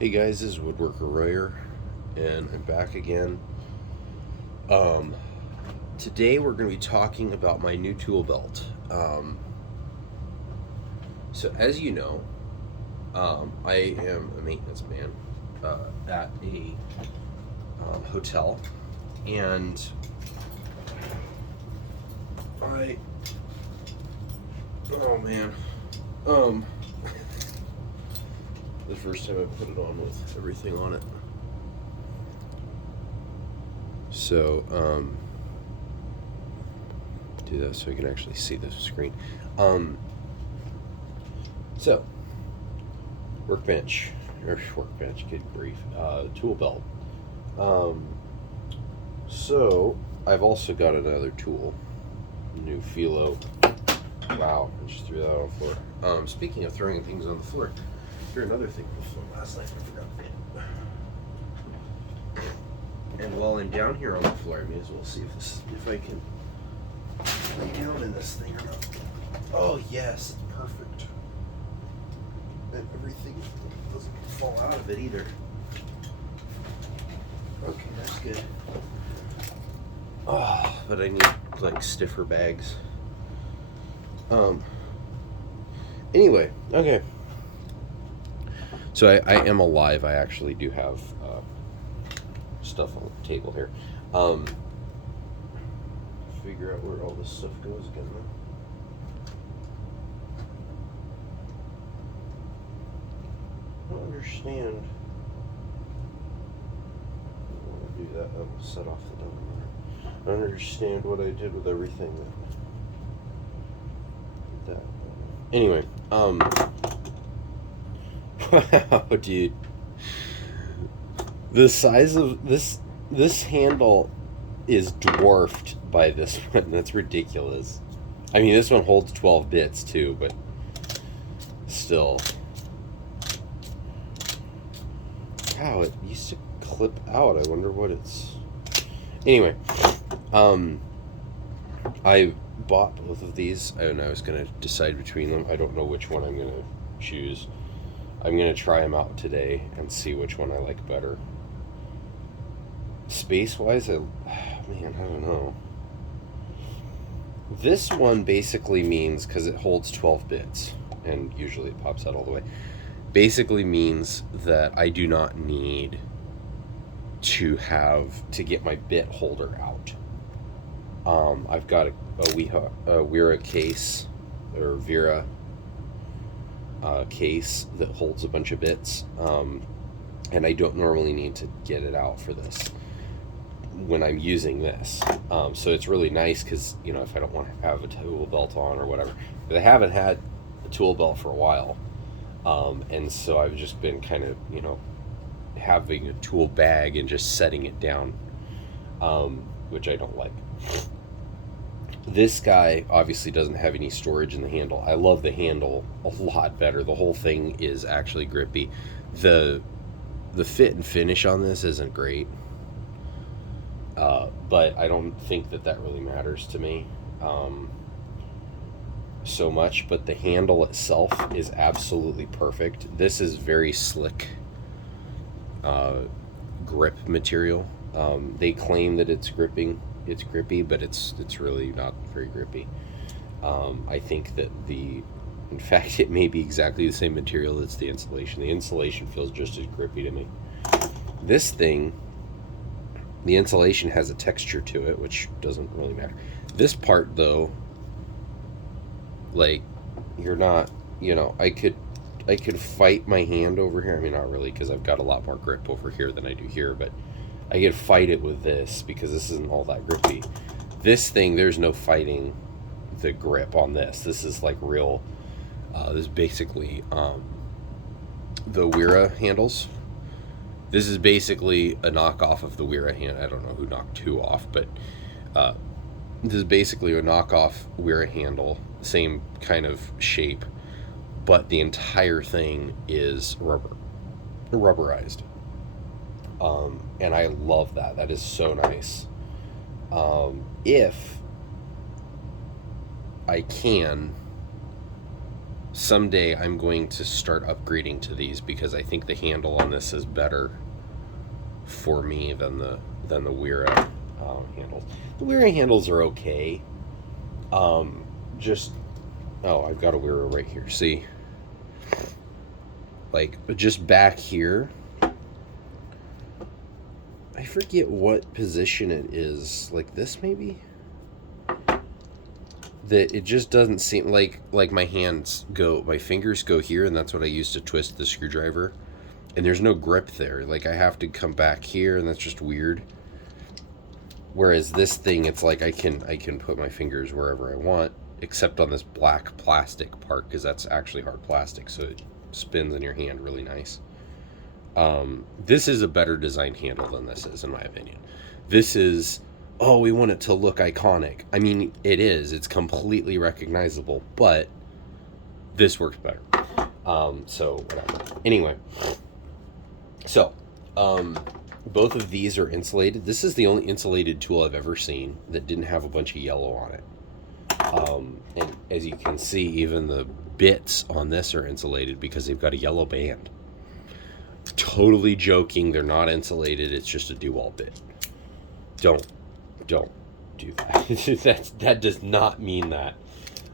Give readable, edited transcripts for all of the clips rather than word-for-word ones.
Hey guys, this is Woodworker Royer, and I'm back again. Um, Today we're going to be talking about my new tool belt. So as you know, I am a maintenance man at a hotel, and I, oh man, um, the first time I put it on with everything on it. So, do that so I can actually see the screen. Um, so, workbench, good grief, tool belt. Um, so, I've also got another tool, new Philo. Wow, I just threw that on the floor. Speaking of throwing things on the floor, threw another thing on the floor last night. I forgot to get. And while I'm down here on the floor, I may as well see if I can lay down in this thing or not. Oh yes, it's perfect. And everything doesn't fall out of it either. Okay, that's good. Oh, but I need like stiffer bags. Anyway, okay. So I am alive. I actually do have stuff on the table here. Figure out where all this stuff goes again though. I don't understand. I don't want to do that. That will set off the timer. I don't understand what I did with everything that. Anyway, wow, dude. The size of this handle is dwarfed by this one. That's ridiculous. I mean, this one holds 12 bits too, but still. Wow, it used to clip out. I wonder what it's... Anyway, I bought both of these, and I was going to decide between them. I don't know which one I'm going to choose. I'm going to try them out today and see which one I like better. Space-wise, man, I don't know. This one basically means, because it holds 12 bits, and usually it pops out all the way, basically means that I do not need to get my bit holder out. I've got a Wera case, or Vera case that holds a bunch of bits, and I don't normally need to get it out for this when I'm using this. So it's really nice because, if I don't want to have a tool belt on or whatever. But I haven't had a tool belt for a while. And so I've just been kind of, having a tool bag and just setting it down, which I don't like. This guy obviously doesn't have any storage in the handle. I love the handle a lot better. The whole thing is actually grippy. The fit and finish on this isn't great. But I don't think that really matters to me so much. But the handle itself is absolutely perfect. This is very slick grip material. They claim that it's grippy, but it's really not very grippy. I think that in fact, it may be exactly the same material as the insulation. The insulation feels just as grippy to me. This thing, the insulation has a texture to it, which doesn't really matter. This part, though, like, you're not, I could fight my hand over here. I mean, not really, because I've got a lot more grip over here than I do here, but I could fight it with this because this isn't all that grippy. This thing, there's no fighting the grip on this. This is like real, this is basically the Wera handles. This is basically a knockoff of the Wera hand. I don't know who knocked two off, but this is basically a knockoff Wera handle, same kind of shape, but the entire thing is rubberized. And I love that. That is so nice. If I can someday I'm going to start upgrading to these because I think the handle on this is better for me than the Wera handles. The Wera handles are okay. Just oh, I've got a Wera right here. See, like just back here. I forget what position it is. Like this, maybe. That it just doesn't seem like my fingers go here, and that's what I use to twist the screwdriver. And there's no grip there. Like I have to come back here, and that's just weird. Whereas this thing, it's like I can put my fingers wherever I want, except on this black plastic part, because that's actually hard plastic, so it spins in your hand really nice. This is a better designed handle than this is, in my opinion. This is, oh, we want it to look iconic. I mean, it is. It's completely recognizable, but this works better. So, whatever. Anyway. So, both of these are insulated. This is the only insulated tool I've ever seen that didn't have a bunch of yellow on it. And as you can see, even the bits on this are insulated because they've got a yellow band. Totally joking. They're not insulated. It's just a do-all bit. Don't do that. that does not mean that.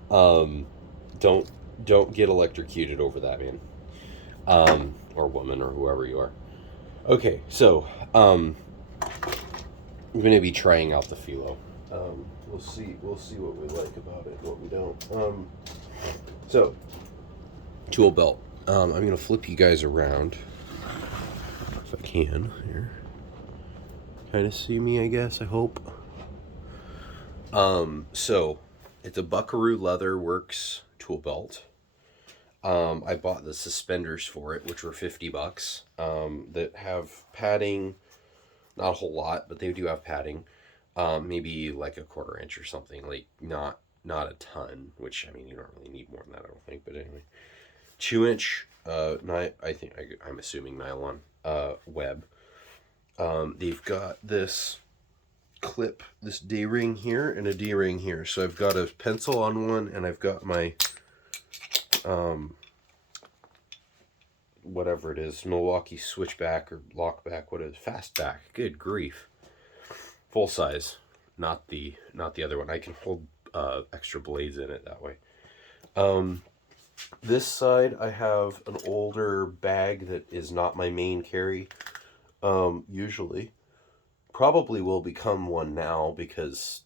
Don't get electrocuted over that, man. Or woman, or whoever you are. Okay, so I'm gonna be trying out the Philo. We'll see what we like about it and what we don't. So tool belt. I'm gonna flip you guys around if I can here. Kind of see me, I guess. I hope. So it's a Buckaroo leatherworks tool belt. I bought the suspenders for it, which were $50. That have padding, not a whole lot, but they do have padding. Maybe like a 1/4 inch or something. Like not a ton. Which, I mean, you don't really need more than that, I don't think. But anyway, 2-inch. I'm assuming nylon web. They've got this clip, this D-ring here, and a D-ring here. So I've got a pencil on one, and I've got my whatever it is, Milwaukee switchback or lockback, what is it? Fastback. Good grief. Full size, not the other one. I can hold extra blades in it that way. This side I have an older bag that is not my main carry. Usually, probably will become one now because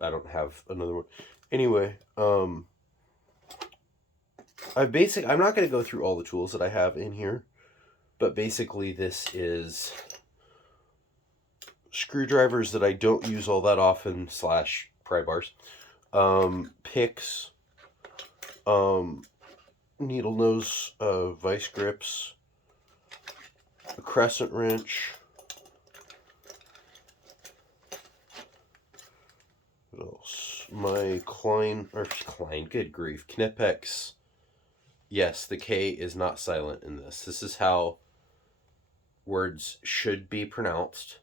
I don't have another one. Anyway, I'm not going to go through all the tools that I have in here, but basically this is screwdrivers that I don't use all that often / pry bars, picks, needle nose vice grips, a crescent wrench, what else? My Klein, good grief, Knipex. Yes, the K is not silent in this. This is how words should be pronounced.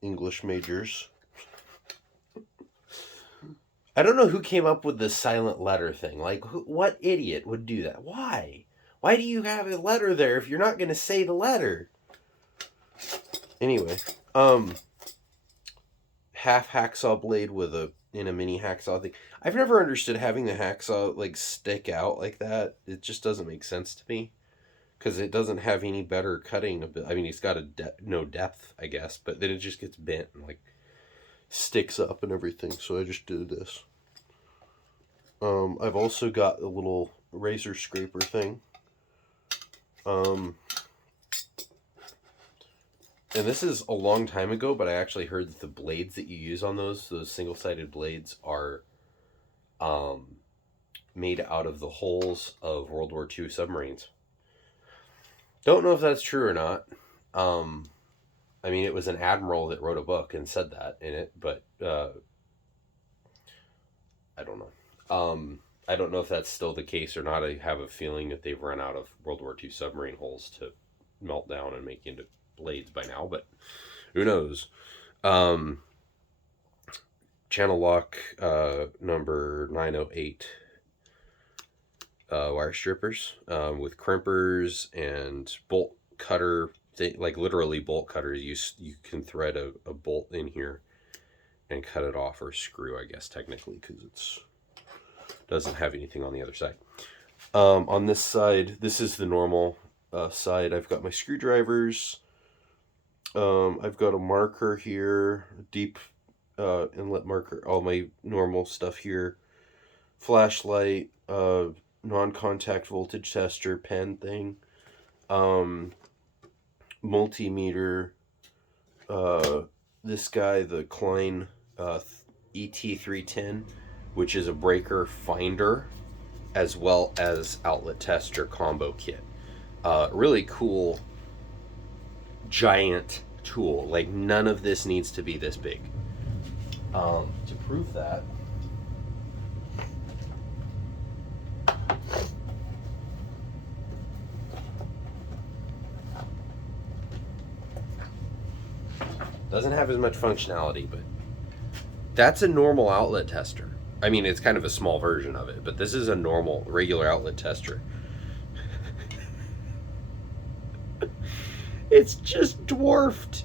English majors. I don't know who came up with the silent letter thing. Like, what idiot would do that? Why? Why do you have a letter there if you're not going to say the letter? Anyway, half hacksaw blade in a mini hacksaw thing. I've never understood having the hacksaw like stick out like that. It just doesn't make sense to me because it doesn't have any better cutting. I mean, it's got no depth, I guess, but then it just gets bent and like sticks up and everything. So I just do this. I've also got a little razor scraper thing. And this is a long time ago, but I actually heard that the blades that you use on those single-sided blades are made out of the hulls of World War II submarines. Don't know if that's true or not. I mean, it was an admiral that wrote a book and said that in it, but I don't know. I don't know if that's still the case or not. I have a feeling that they've run out of World War II submarine hulls to melt down and make into blades by now, but who knows. Channel lock number 908. wire strippers with crimpers and bolt cutter, like literally bolt cutters. You can thread a bolt in here and cut it off, or screw, I guess technically, because it's doesn't have anything on the other side. On this side, this is the normal side. I've got my screwdrivers. I've got a marker here, a deep inlet marker, all my normal stuff here. Flashlight, non-contact voltage tester, pen thing, multimeter, this guy, the Klein ET310, which is a breaker finder, as well as outlet tester combo kit. Really cool, giant tool. Like, none of this needs to be this big. To prove that, doesn't have as much functionality, but that's a normal outlet tester. I mean, it's kind of a small version of it, but this is a normal, regular outlet tester. It's just dwarfed.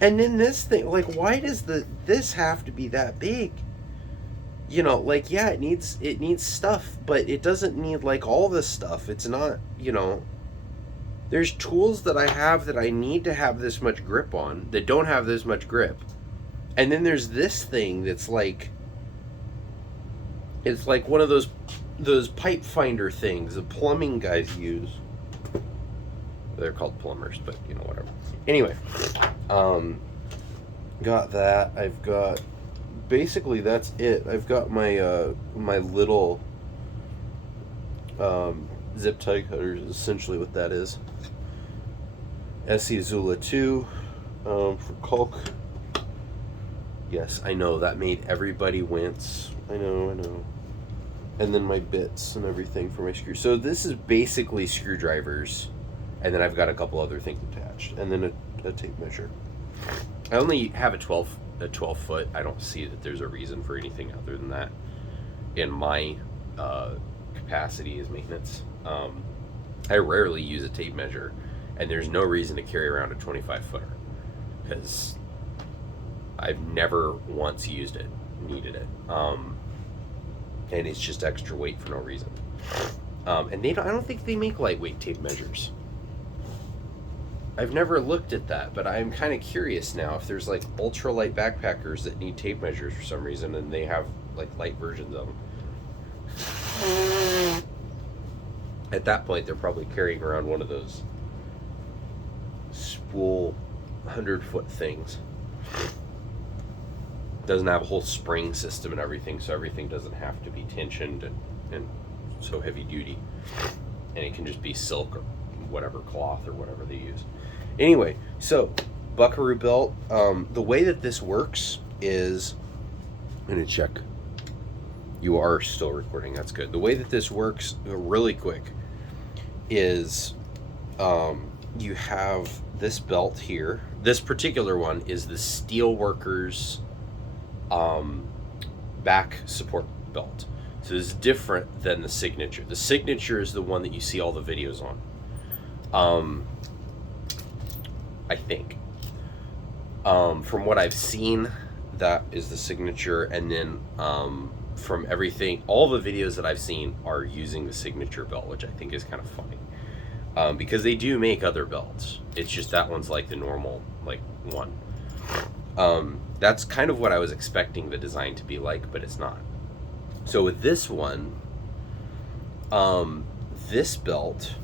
And then this thing, like, why does this have to be that big? You know, like, yeah, it needs stuff, but it doesn't need like all this stuff. It's not, you know, there's tools that I have that I need to have this much grip on that don't have this much grip. And then there's this thing that's like, it's like one of those pipe finder things the plumbing guys use. They're called plumbers, but you know, whatever. Anyway, got that. I've got, basically that's it. I've got my my little zip tie cutters, is essentially what that is. Essie Azula 2 for caulk. Yes, I know, that made everybody wince. I know. And then my bits and everything for my screws. So this is basically screwdrivers. And then I've got a couple other things attached. And then a tape measure. I only have a 12 foot. I don't see that there's a reason for anything other than that in my capacity as maintenance. I rarely use a tape measure. And there's no reason to carry around a 25 footer. Because I've never once used it, needed it. And it's just extra weight for no reason. And I don't think they make lightweight tape measures. I've never looked at that, but I'm kind of curious now if there's like ultralight backpackers that need tape measures for some reason, and they have like light versions of them. At that point, they're probably carrying around one of those spool 100-foot things. Doesn't have a whole spring system and everything, so everything doesn't have to be tensioned and so heavy duty, and it can just be silk or whatever, cloth or whatever they use. Anyway, so Buckaroo belt. The way that this works is, I'm gonna check. You are still recording. That's good. The way that this works, really quick, is you have this belt here. This particular one is the Steelworkers back support belt. So this is different than the Signature. The Signature is the one that you see all the videos on. I think. From what I've seen, that is the Signature, and then from everything, all the videos that I've seen are using the Signature belt, which I think is kind of funny. Because they do make other belts. It's just that one's like the normal, like, one. That's kind of what I was expecting the design to be like, but it's not. So with this one, this belt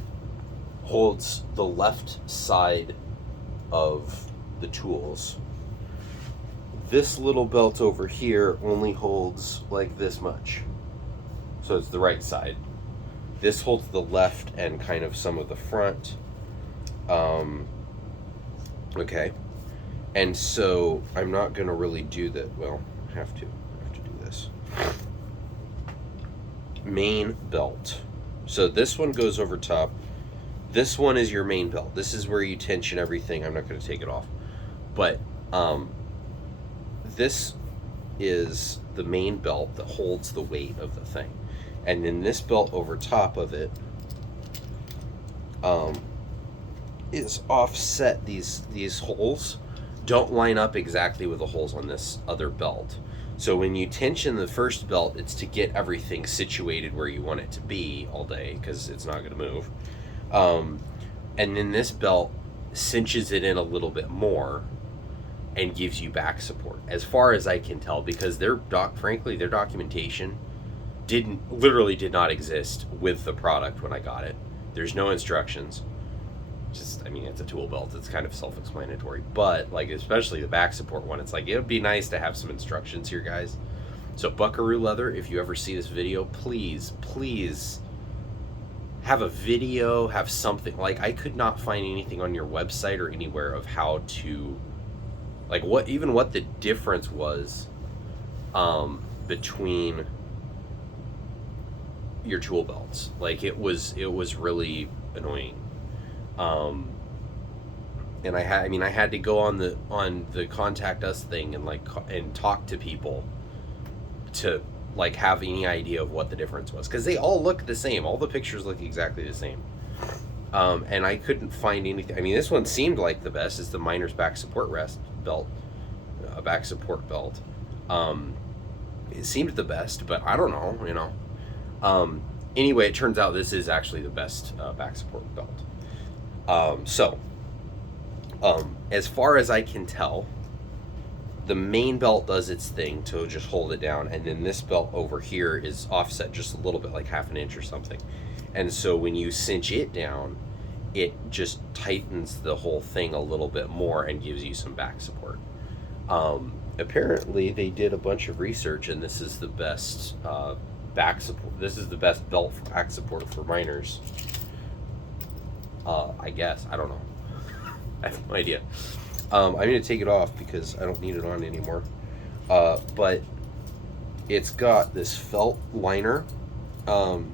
holds the left side of the tools. This little belt over here only holds like this much. So it's the right side. This holds the left and kind of some of the front. Okay. And so I'm not going to really do that. Well, I have to do this. Main belt. So this one goes over top. This one is your main belt. This is where you tension everything. I'm not going to take it off. But this is the main belt that holds the weight of the thing. And then this belt over top of it is offset. These holes don't line up exactly with the holes on this other belt. So when you tension the first belt, it's to get everything situated where you want it to be all day, because it's not going to move. And then this belt cinches it in a little bit more and gives you back support, as far as I can tell, because frankly their documentation literally did not exist with the product when I got it. There's no instructions. Just, I mean, it's a tool belt. It's kind of self-explanatory, but like, especially the back support one, it's like, it would be nice to have some instructions here, guys. So Buckaroo leather, if you ever see this video, please have a video, have something. Like, I could not find anything on your website or anywhere of how to, like, what the difference was between your tool belts. Like, it was really annoying. And I had to go on the contact us thing and talk to people to like have any idea of what the difference was, because they all look the same. All the pictures look exactly the same. And I couldn't find anything. I mean, this one seemed like the best. It's the miner's back support belt, a back support belt. It seemed the best, but I don't know, anyway, it turns out this is actually the best back support belt. As far as I can tell, the main belt does its thing to just hold it down, and then this belt over here is offset just a little bit, like half an inch or something. And so when you cinch it down, it just tightens the whole thing a little bit more and gives you some back support. Apparently they did a bunch of research, and this is the best back support. This is the best belt for back support for miners. I guess. I don't know. I have no idea. I'm going to take it off because I don't need it on anymore. But it's got this felt liner.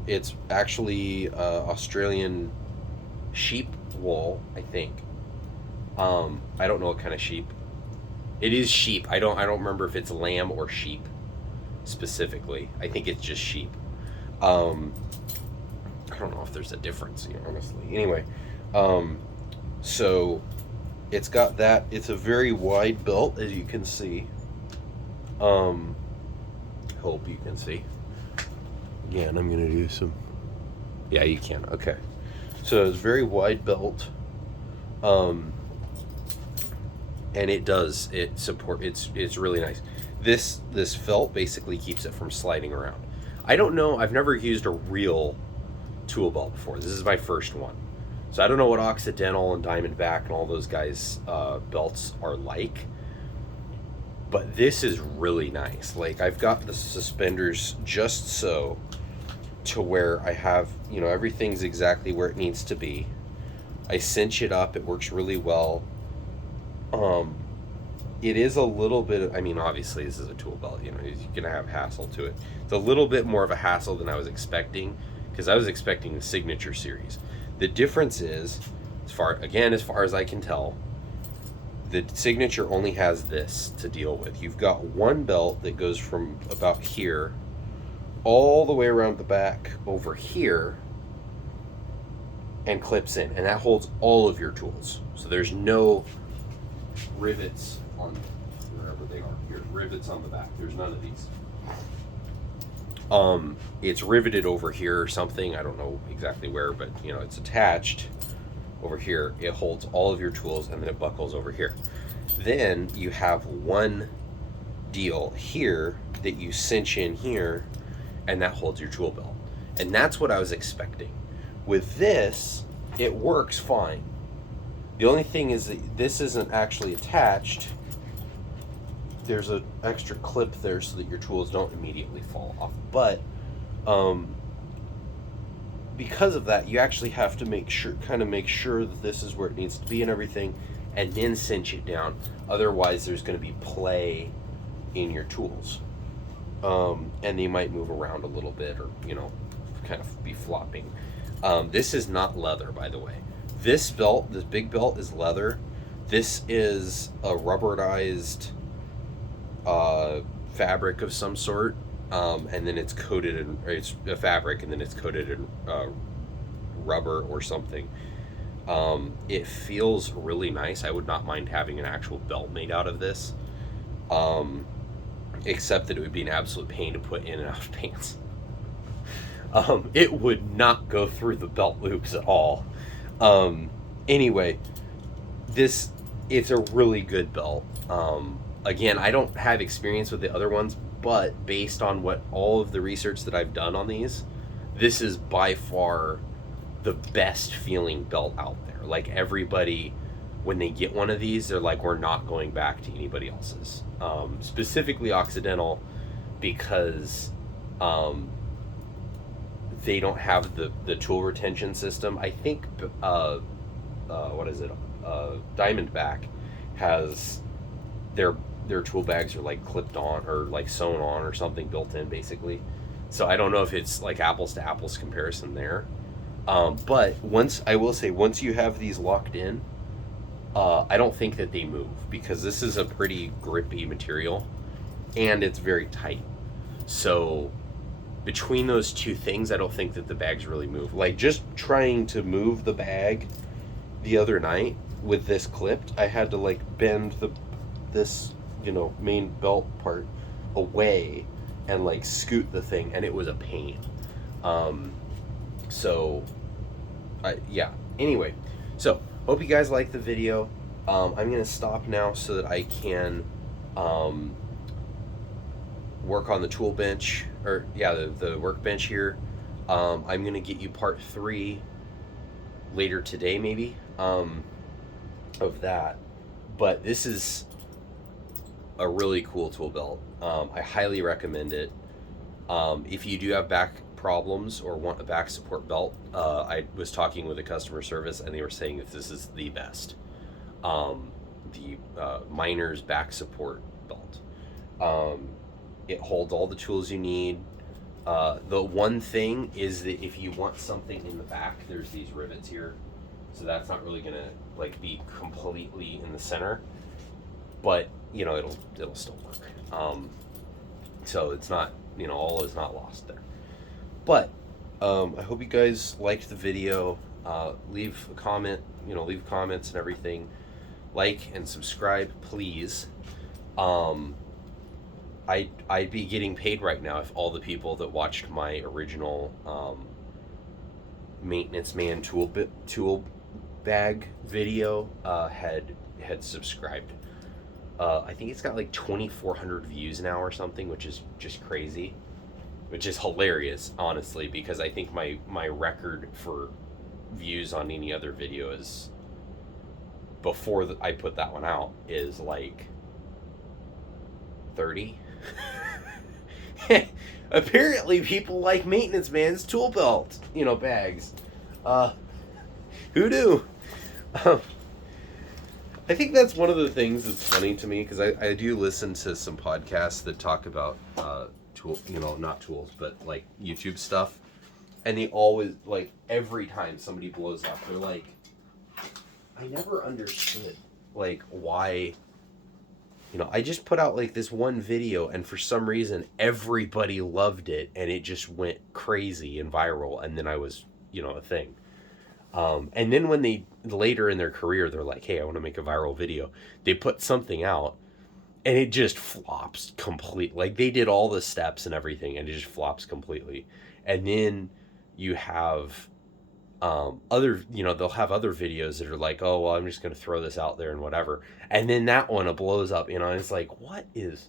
It's actually Australian sheep wool, I think. I don't know what kind of sheep. It is sheep. I don't remember if it's lamb or sheep specifically. I think it's just sheep. I don't know if there's a difference here, honestly. Anyway, so it's got that. It's a very wide belt, as you can see. Hope you can see. Again, I'm gonna do some. Yeah, you can. Okay. So it's very wide belt. And it's really nice. This felt basically keeps it from sliding around. I don't know. I've never used a real tool belt before. This is my first one. So I don't know what Occidental and Diamondback and all those guys' belts are like. But this is really nice. Like, I've got the suspenders just so to where I have, everything's exactly where it needs to be. I cinch it up. It works really well. It is a little bit of, obviously this is a tool belt, you're gonna have hassle to it. It's a little bit more of a hassle than I was expecting, because I was expecting the Signature series. The difference is, as far as I can tell, the Signature only has this to deal with. You've got one belt that goes from about here all the way around the back over here and clips in, and that holds all of your tools. So there's no rivets on wherever they are. Here's rivets on the back. There's none of these. It's riveted over here or something. I don't know exactly where, but it's attached over here. It holds all of your tools, and then it buckles over here. Then you have one deal here that you cinch in here, and that holds your tool belt. And that's what I was expecting. With this, it works fine. The only thing is that this isn't actually attached. There's an extra clip there so that your tools don't immediately fall off. But because of that, you actually have to make sure that this is where it needs to be and everything, and then cinch it down. Otherwise, there's going to be play in your tools, and they might move around a little bit, or kind of be flopping. This is not leather, by the way. This belt, this big belt, is leather. This is a rubberized fabric of some sort. and then it's coated in, or it's a fabric, and then it's coated in rubber or something. It feels really nice. I would not mind having an actual belt made out of this, except that it would be an absolute pain to put in and out of pants. It would not go through the belt loops at all. Anyway, it's a really good belt. Again, I don't have experience with the other ones, but based on what all of the research that I've done on these, this is by far the best feeling belt out there. Like, everybody, when they get one of these, they're like, we're not going back to anybody else's. Specifically Occidental, because they don't have the tool retention system. I think what is it? Diamondback has their tool bags are like clipped on or like sewn on or something, built in basically. So I don't know if it's like apples to apples comparison there. But I will say, once you have these locked in, I don't think that they move, because this is a pretty grippy material and it's very tight. So between those two things, I don't think that the bags really move. Like, just trying to move the bag the other night with this clipped, I had to like bend this main belt part away and like scoot the thing, and it was a pain. Yeah, anyway, so hope you guys like the video. I'm gonna stop now so that I can work on the tool bench, or the workbench here. I'm gonna get you part 3 later today, maybe, of that. But this is a really cool tool belt. I highly recommend it. If you do have back problems or want a back support belt, I was talking with a customer service and they were saying that this is the best. The Miner's back support belt. It holds all the tools you need. The one thing is that if you want something in the back, there's these rivets here, so that's not really gonna like be completely in the center, but it'll still work. So it's not, all is not lost there. But I hope you guys liked the video. Leave a comment, leave comments and everything. Like and subscribe, please. I'd be getting paid right now if all the people that watched my original maintenance man tool bag video had subscribed. I think it's got like 2,400 views now or something, which is just crazy, which is hilarious, honestly, because I think my record for views on any other video is, before I put that one out, is like 30. Apparently people like maintenance man's tool belt bags. Who knew? I think that's one of the things that's funny to me, because I do listen to some podcasts that talk about not tools, but like YouTube stuff, and they always, like, every time somebody blows up, they're like, I never understood like why. I just put out like this one video, and for some reason everybody loved it, and it just went crazy and viral, and then I was a thing. And then when they later in their career, they're like, hey, I want to make a viral video, they put something out and it just flops completely. Like, they did all the steps and everything, and it just flops completely. And then you have they'll have other videos that are like, oh, well, I'm just going to throw this out there and whatever. And then that one blows up, and it's like, what is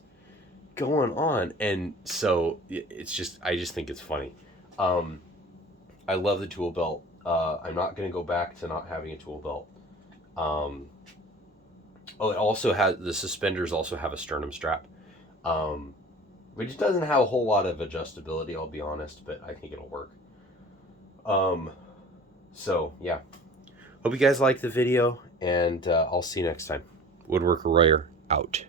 going on? And so it's just, I just think it's funny. I love the tool belt. I'm not going to go back to not having a tool belt. It also has, the suspenders also have a sternum strap, which doesn't have a whole lot of adjustability, I'll be honest, but I think it'll work. So yeah, hope you guys like the video, and I'll see you next time. Woodworker Royer out.